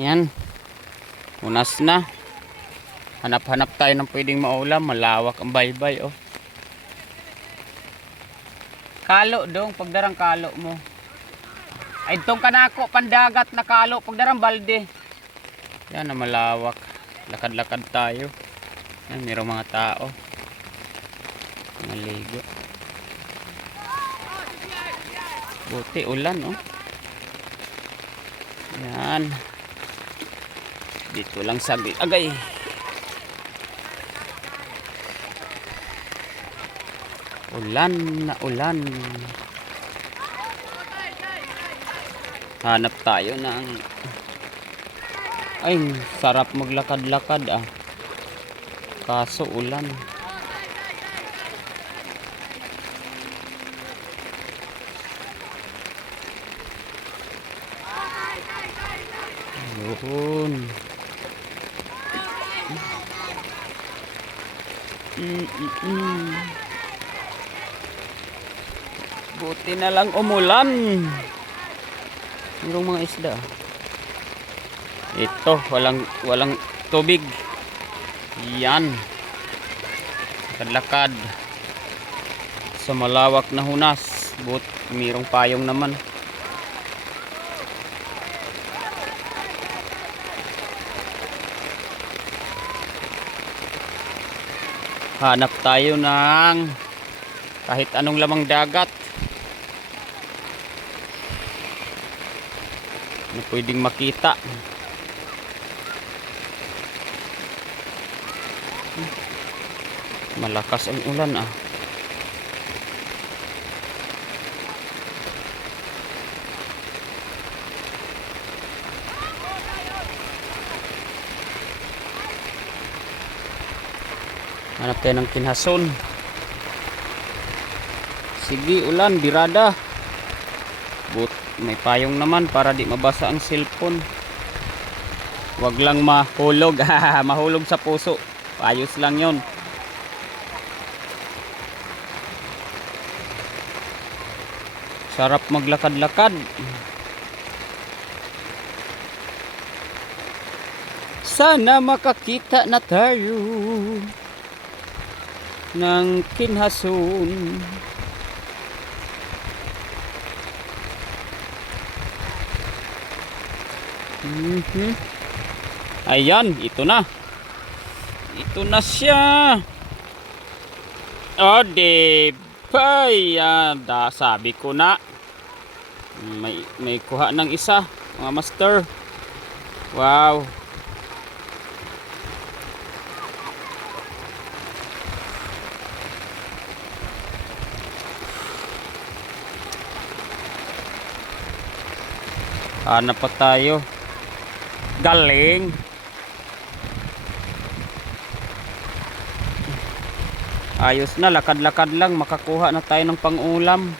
Yan. Unas na. Hanap-hanap tayo ng pwedeng maulam. Malawak ang baybay, oh. Kalo dong, pagdarang kalo mo. Ay, itong kanako, pandagat na kalo, pagdarang balde. Yan na malawak. Lakad-lakad tayo. Yan, mayroong mga tao. Maligo. Buti ulan, oh. Yan. Dito lang saglit. Agay. Ulan na ulan. Hanap tayo ng... Ay, sarap maglakad-lakad ah. Kaso ulan. Yun. Buti na lang umulan. Mayroong mga isda. Ito, walang tubig. Yan. Lakad-lakad sa malawak na hunas. Mayroong payong naman. Hanap tayo ng kahit anong lamang dagat na pwedeng makita. Malakas ang ulan ah. Hanap tayo ng kinhason. Sige ulan, birada. May payong naman para di mabasa ang cellphone. Wag lang mahulog. Mahulog sa puso. Ayos lang yon. Sarap maglakad-lakad. Sana makakita na tayo ng kinhason. Ayan, ito na. Ito na siya. Oh, diba? Yan, sabi ko na. May kuha ng isa, mga master. Wow. Hanap pa tayo. Galing. Ayos na, lakad-lakad lang, makakuha na tayo ng pang-ulam.